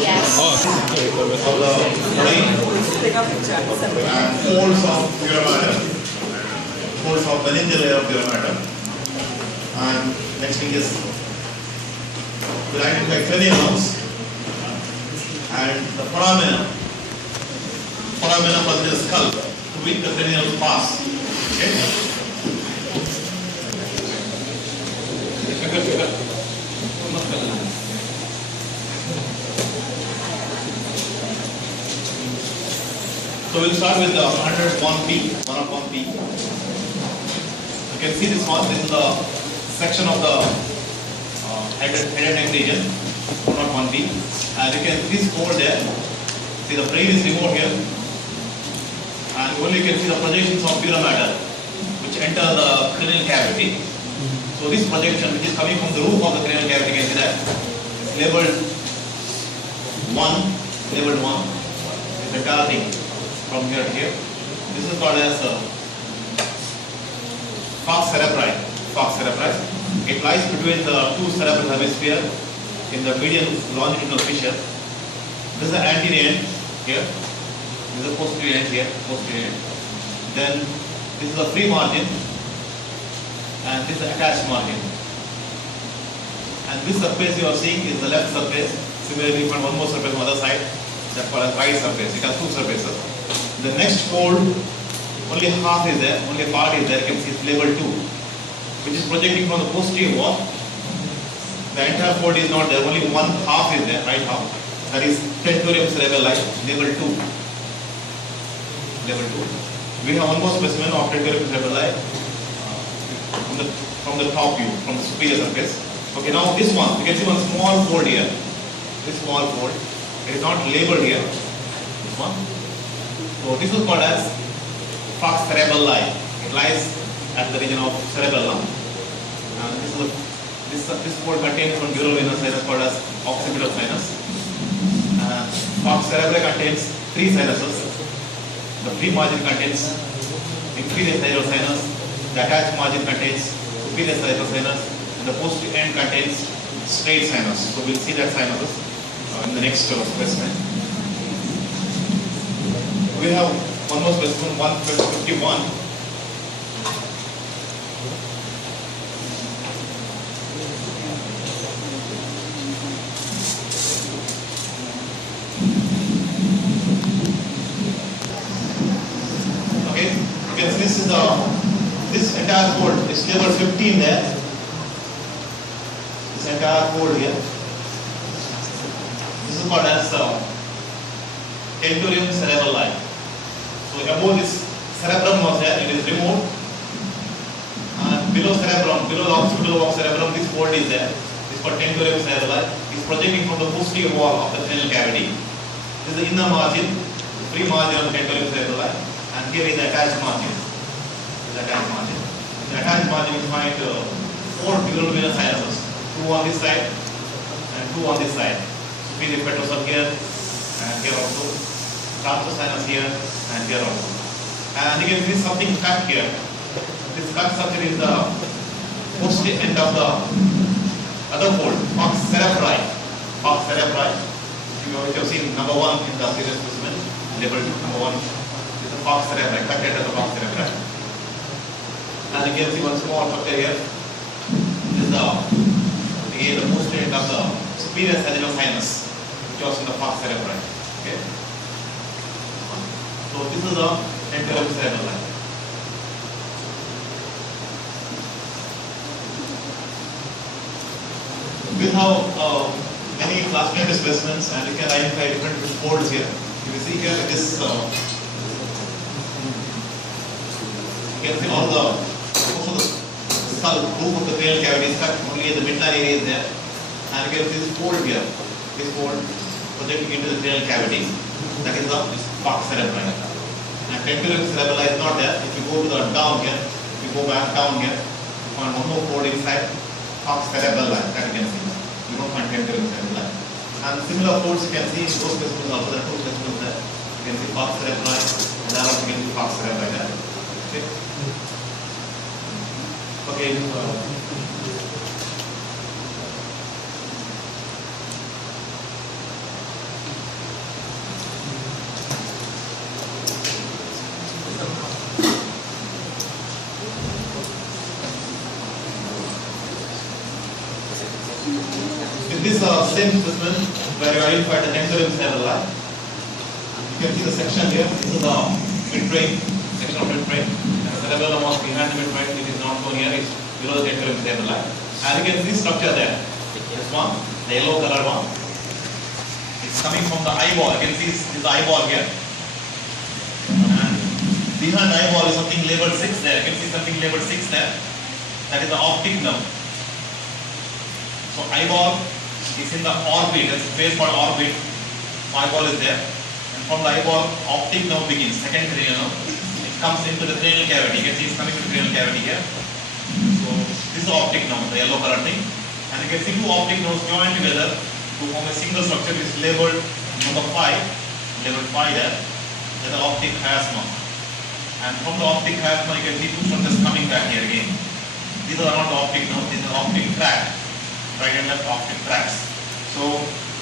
Yes. of the brain and folds of pure matter, folds of the meningeal layer of pure matter. And next thing is we'll identify cranial nerves and the foramina from the skull to which the cranial pass. Okay? So we'll start with the 101P, 101P. You can see this one. This is the section of the head and neck region, 101P. And you can see this fold there. See the brain is removed here. And only you can see the projections of pure matter which enter the cranial cavity. So this projection which is coming from the roof of the cranial cavity, you can see that is labeled 1, this entire thing from here to here. This is called as falx cerebri. It lies between the two cerebral hemispheres in the median longitudinal fissure. This is the anterior end here. This is the posterior end here. Then this is the free margin and this is the attached margin. And this surface you are seeing is the left surface. Similarly, you find one more surface on the other side. That's called as right surface. It has two surfaces. The next fold, only half is there, only a part is there. You can see it's labeled 2, which is projecting from the posterior wall. The entire fold is not there, only one half is there, right half. That is tentorium cerebelli, labeled 2. We have one more specimen of tentorium cerebelli from the top view, from the superior surface. Okay, now this one, you can see one small fold here. This small fold, it is not labeled here. This one. So this is called as falx cerebelli. It lies at the region of cerebellum. And this fold contains one dural venous sinus called as occipital sinus. Falx cerebri contains 3 sinuses. The free margin contains inferior sagittal sinus. The attached margin contains superior sagittal sinus. And the posterior end contains straight sinus. So we'll see that sinuses in the next specimen. We have one more specimen, 151. Okay, you can see this entire fold is labeled 15 there. This entire fold here. This is called as tentorium cerebelli. So above this cerebrum was there, it is removed. And below cerebrum, below the occipital of cerebrum, this fold is there. This is called tentorium cerebelli. It is projecting from the posterior wall of the cranial cavity. This is the inner margin, the free margin of tentorium cerebelli. And here is the attached margin. The attached margin you find 4 dural venous sinuses. 2 on this side and 2 on this side. Superior petrosal here and here also. Transverse sinus here and here also. And you can see something cut here. This cut structure is the posterior end of the other fold, falx cerebri. You have seen number 1 in the serious specimen, labeled number 1 is the falx cerebri, cut end of the falx cerebri. And you can see one small structure here. This is the posterior end of the superior sagittal sinus, which was in the falx cerebri. Okay. So this is the tentorium cerebelli. We have many classified specimens and you can identify different folds here. If you see here, it is you can see all the most of the skull roof of the cranial cavity is cut. Only the midline area is there, and you can see this fold here. This fold projecting into the cranial cavity. That is the falx cerebri. And tentorium cerebelli is not there. If you go to the down here, if you go back down here, you find one more fold inside falx cerebelli that you can see. You don't find tentorium cerebelli. And similar folds you can see in those specimens also. There are 2 specimens there. You can see falx cerebelli and there also you can see falx cerebelli there. Okay. Okay. this same specimen where you identified the tentorium cerebelli. You can see the section here. This is the midbrain, section of midbrain. And the cerebellum was behind the midbrain. It is not shown here. It's below the tentorium cerebelli. And you can see structure there. This one, the yellow color one. It's coming from the eyeball. You can see this is the eyeball here. And behind the eyeball is something labeled 6 there. You can see something labeled 6 there. That is the optic nerve. So eyeball is in the orbit. There's a space called orbit. Eyeball is there. And from the eyeball, optic nerve begins. Second cranial nerve. It comes into the cranial cavity. You can see it's coming to the cranial cavity here. So this is the optic nerve, the yellow color thing. And you can see two optic nerves joined together to form a single structure which is labeled number 5. Labeled 5 there. That's the optic chiasma. And from the optic chiasma, you can see two structures coming back here again. These are not the optic nerve. These are optic tract. Right and left optic tracts. So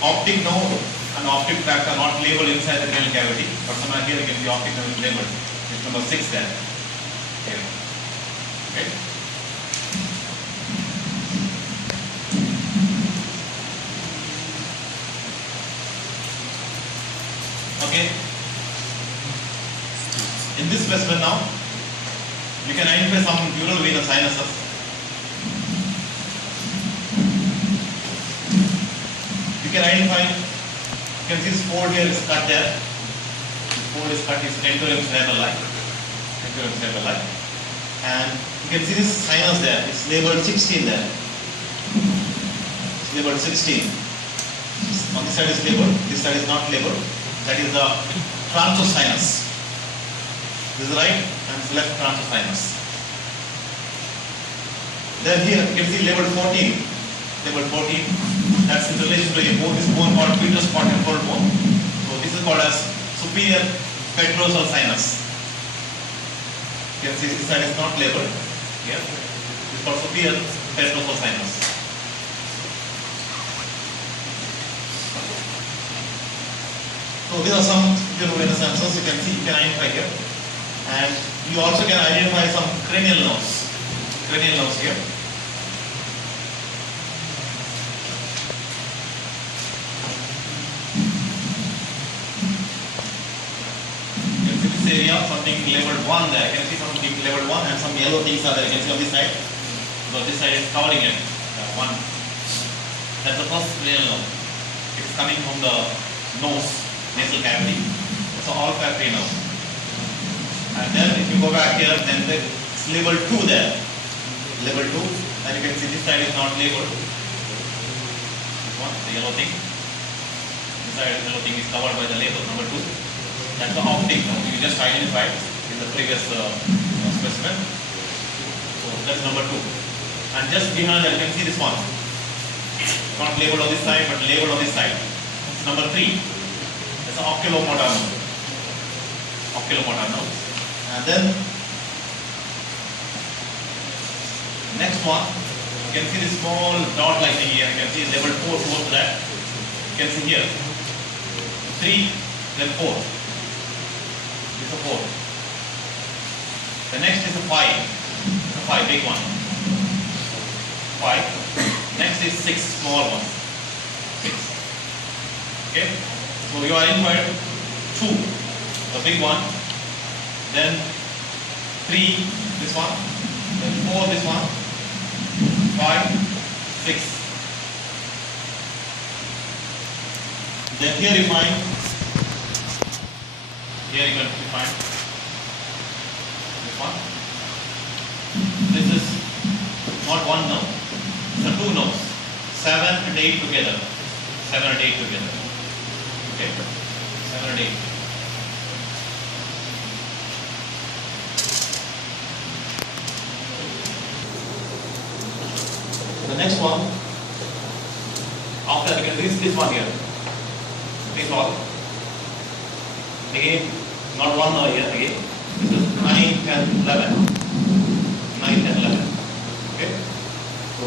optic nerve and optic tract are not labeled inside the cranial cavity, but somewhere here you can see optic nerve is labeled. It's number 6 there. Here. Okay. Okay. In this specimen now, you can identify some dural venous sinuses. You can identify, you can see this fold here is cut there. This fold is cut, is tentorium cerebelli. Tentorium cerebelli. And you can see this sinus there, it's labeled 16 there. It's labeled 16. On this side is labeled, this side is not labeled. That is the transverse sinus. This is right and this left transverse sinus. Then here you can see labeled 14. Labeled 14. That's in relation to a bone. This bone called Peter's spot temporal bone. So this is called as superior petrosal sinus. You can see this side is not labeled here. This is called superior petrosal sinus. So these are some venous sinuses you can see, you can identify here. And you also can identify some cranial nerves. Cranial nerves here. Area, something labeled 1 there. You can see something labeled 1 and some yellow things are there. You can see on this side. So this side is covering it. 1. That's the first cranial nerve. It's coming from the nose, nasal cavity. It's an olfactory nerve. And then if you go back here, then it's labeled 2 there. Labeled 2. And you can see this side is not labeled. This one, the yellow thing. This side, the yellow thing is covered by the label number 2. That's the optic nerve. You just identified in the previous specimen. So that's number 2. And just behind that you can see this one. Not labeled on this side but labeled on this side. It's number 3. That's the oculomotor nerve. Oculomotor nerve. And then next one, you can see this small dot like thing here. You can see labeled 4 towards that. You can see here 3, then 4. This is a 4. The next is a 5. The 5, big one. 5. Next is 6, small one. 6. Okay. So you are identified 2, the big one. Then 3, this one. Then 4, this one. 5, 6. Then here you find. Here you can find this one. This is not 1 nerve. It's a 2 nerves. 7 and 8 together. 7 and 8 together. Okay. 7 and 8. The next one. After you can reach this one here. This one. Again. Not 1 nerve here again. This is 9, 10, 11. 9, 10, 11. Okay. So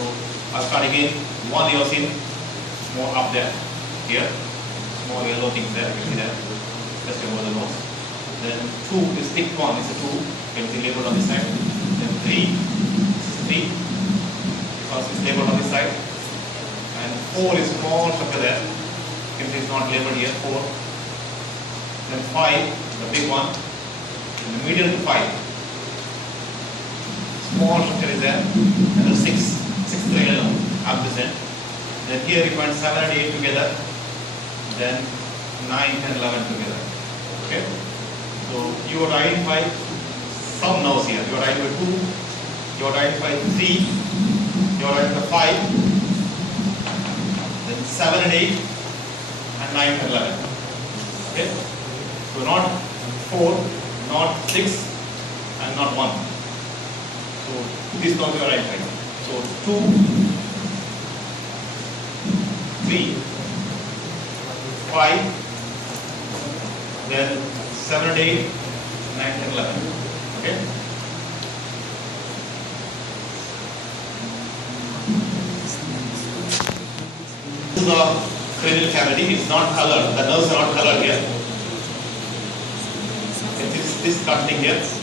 I'll start again. 1 you have seen more up there. Here. Small yellow things there. You can see there. Just over the nose. Then 2 is thick one. It's a 2. You can see labeled on this side. Then 3. This is 3. Because it's labeled on this side. And 4 is small structure there. You can see it's not labeled here. 4. Then 5, the big one. And the median to 5. Small structure is there. And the 6th cranial absent. Then here you find 7 and 8 together. Then 9, 10, 11 together. Okay. So you would identify some nerves here. You would identify 2. You would identify 3. You would identify 5. Then 7 and 8. And 9 and 11. Okay. So not 4, not 6, and not 1. So these nerves you are identifying. So 2, 3, 5, then 7 and 8, 9 and 11. Okay? This is the cranial cavity. It's not colored. The nerves are not colored here. It's this cutting here. It's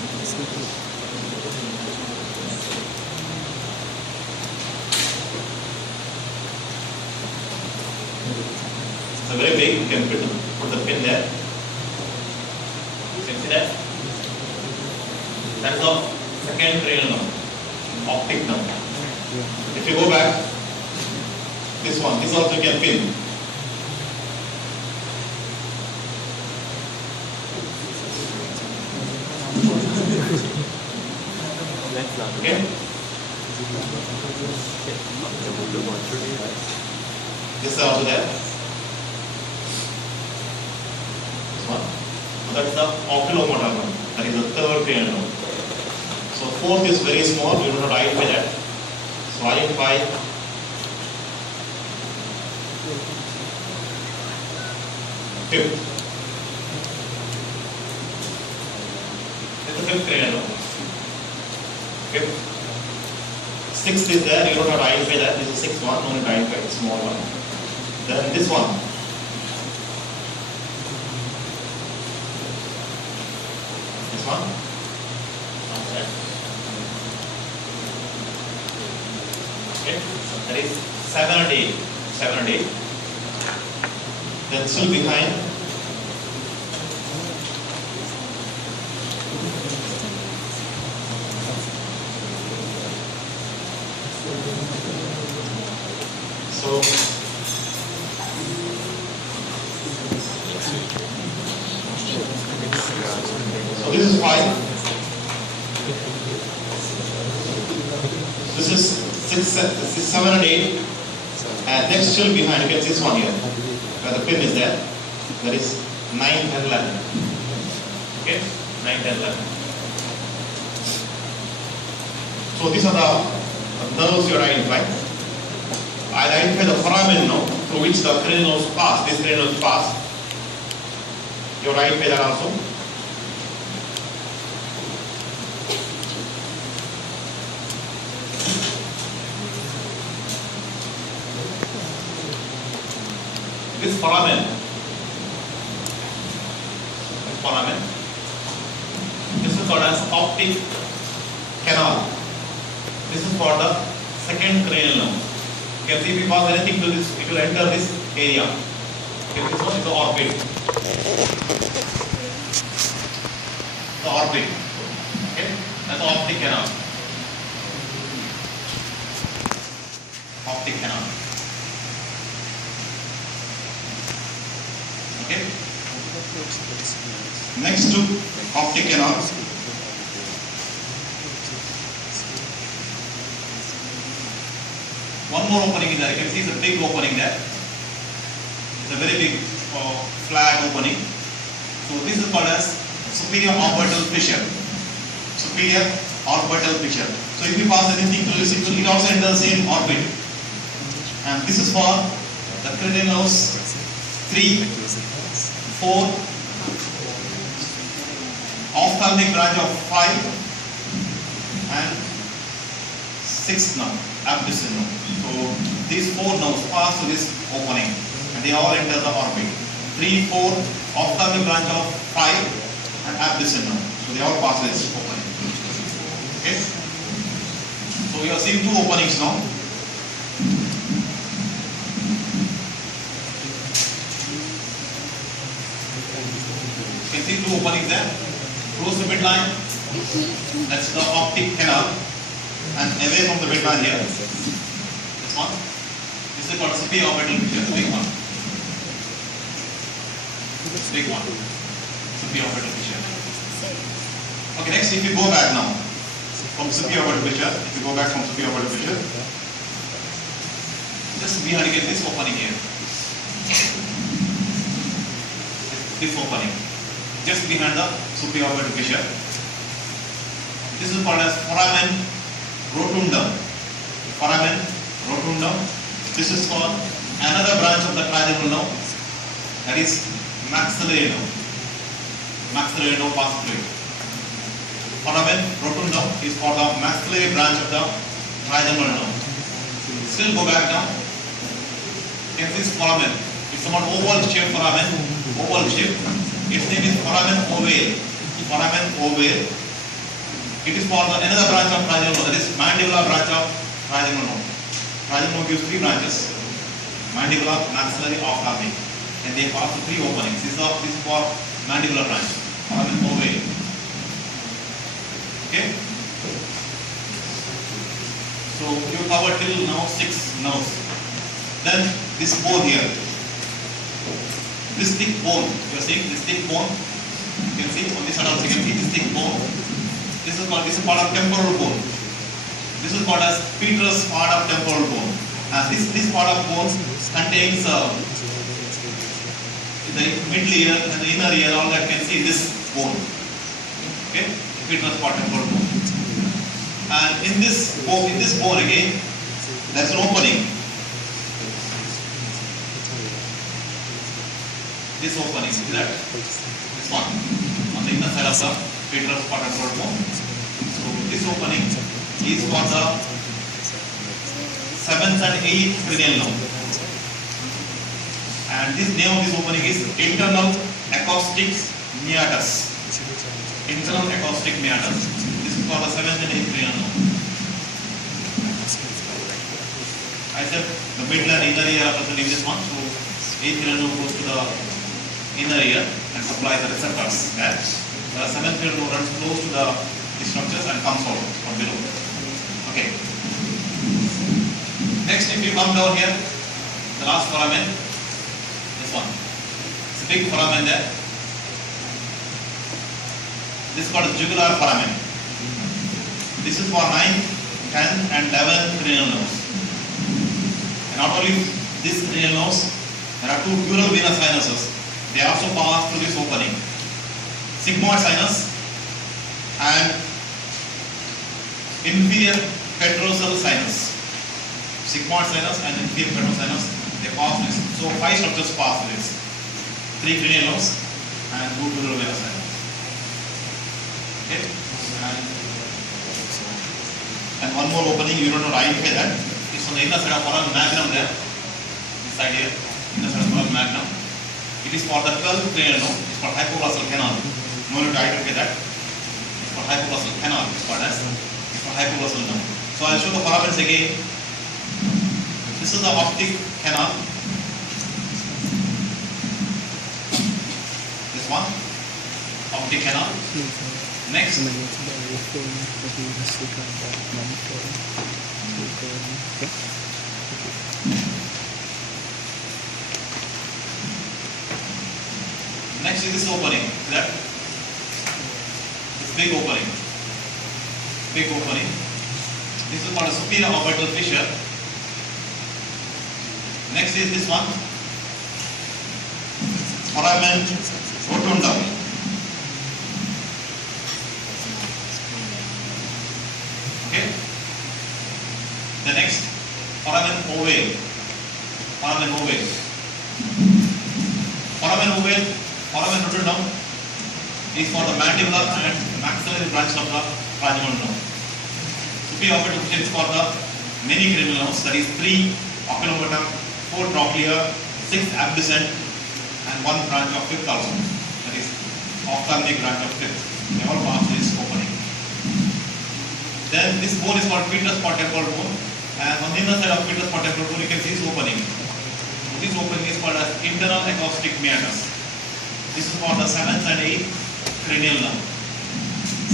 very big. You can put the pin there. You can see that. That's the second cranial nerve, optic nerve. If you go back, this one, this also you can pin. Okay. This is also there. This one. That's the oculomotor one. That is the third cranial nerve. So fourth is very small. We do not identify that. So identify fifth. This is the fifth cranial nerve. Fifth. Sixth is there, you don't have to identify that. This is the sixth one, no need to identify the small one. Then this one. This one. Okay. Okay. That is 7 and 8. 7 and 8. Then still behind. So this is 5. This is 7 and 8. And next still behind, you can see this one here, where the pin is there. That is 9 and 11. Okay, 9 and 11. So these are the nerves you are identifying. I identify the foramen now through which the cranial nerves pass. This cranial nerves pass. You identify that also. This foramen. This foramen. This is called as optic canal. This is for the second cranial nerve. You can see if we pass anything to this, it will enter this area. Okay, this one is the orbit. The orbit. Okay, that's the optic canal. Optic canal. Okay. Next to optic canal. One more opening is there. You can see it's a big opening there. It's a very big flag opening. So this is called as superior orbital fissure. Superior orbital fissure. So if you pass anything through this, it also enters the same orbit. And this is for the cranial nerves 3, 4, ophthalmic branch of 5, and 6th nerve, abducens nerve. So these 4 nerves pass through this opening and they all enter the orbit. 3, 4, ophthalmic branch of 5 and abducens nerve. So they all pass through this opening. Okay. So we are seeing 2 openings now. can see two openings there. Close to midline, that's the optic canal, and away from the midline here. This one. This is called superior orbital fissure, the big one. Big one. Superior orbital fissure. Okay, next if you go back now from superior orbital fissure, just behind again this opening here. This opening. Just behind the superior orbital fissure. This is called as foramen rotundum. Foramen rotundum. This is for another branch of the trigeminal nerve, that is maxillary nerve. Maxillary nerve passes through it. Foramen rotundum is for the maxillary branch of the trigeminal nerve. Still go back now. You can see this foramen. It's about oval shaped foramen. Oval shape. Its name is foramen ovale. Foramen ovale. It is for the another branch of trigeminal nerve, that is mandibular branch of trigeminal nerve. Trigeminal nerve gives three branches: mandibular, maxillary, ophthalmic, and they pass through three openings. This is for mandibular branch. Foramen ovale. Okay. So you covered till now 6 nerves. Then this bone here. This thick bone, you are seeing this thick bone. You can see on this side also you can see this thick bone. This is part of temporal bone. This is called as Petrus part of temporal bone. And this part of bone contains the middle ear and the inner ear. All that you can see this bone. Okay, Petrus part temporal bone. And in this bone again, there is an opening. This opening is that this one on the inner side of the Petrus part temporal bone. So this opening is for the 7th and 8th cranial nerve. And this name of this opening is internal acoustic meatus. Internal acoustic meatus. This is for the 7th and 8th cranial nerve. I said the middle and inner ear are present in this one. So 8th cranial nerve goes to the inner ear and supplies the receptors. Okay? The 7th cranial nerve runs close to the structures and comes out from below. Okay. Next, if you come down here, the last foramen, this one. It's a big foramen there. This is called jugular foramen. This is for 9th, 10th and 11th cranial nerves. And not only these cranial nerves, there are two dural venous sinuses. They also pass through this opening. Sigmoid sinus and inferior petrosal sinus. Sigmoid sinus and inferior petrosal sinus, they pass this. So 5 structures pass this. 3 cranial nerves and 2 dural venous sinus. Okay. And one more opening, you don't know to identify that. It's on the inner side of foramen magnum there. This side here, inner side of foramen magnum. It is for the 12th cranial nerve. It's called hypoglossal canal. No need to identify that. It's called hypoglossal canal. It's called as hypoglossal nerve. So I'll show the foramens again. This is the optic canal. This one, optic canal. Next, next is this opening. That this big opening. Big opening. This is called a superior orbital fissure. Next is this one, foramen rotundum. Okay. The next, foramen ovale. Foramen ovale. Foramen ovale, foramen rotundum is for the mandibular and maxillary branch of the trigeminal nerve. Superior orbital fissure is for the many cranial nerves, that is 3 oculomotor, 4 trochlear, 6 abducent, and 1 branch of 5th also. That is ophthalmic branch of 5th. They all pass this opening. Then this bone is called Petrus part temporal bone, and on the inner side of Petrus part temporal bone you can see this opening. This opening is called as internal acoustic meatus. This is for the 7th and 8th cranial nerve.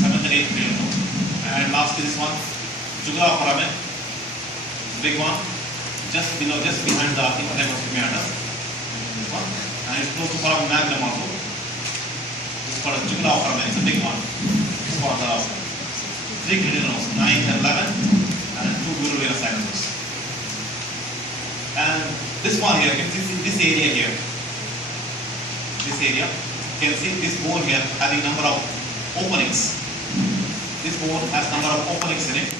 7th and 8th cranial nerve. And lastly this one, jugular foramen, big one, just below, just behind the hypothalamus meatus. This one, and it's close to foramen magnum also. This is called a jugular foramen. It's a big one. This is for the 3 cranial nerves, 9th and 11th, and 2 dural venous sinuses. And this one here, you can see this area here. This area, you can see this bone here having number of openings. This bone has number of openings in it.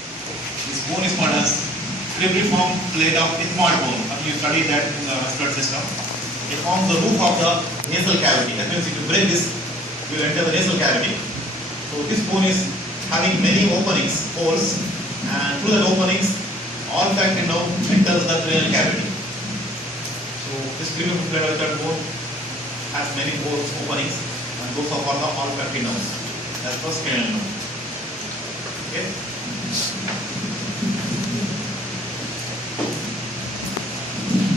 This bone is called as cribriform plate of ethmoid bone. You studied that in the respiratory system. It forms the roof of the nasal cavity. That means if you break this, you enter the nasal cavity. So this bone is having many openings, holes, and through that openings, olfactory nerve enters the cranial cavity. So this cribriform plate of that bone has many holes, openings, and those are for the olfactory nerves. That's the cranial nerve.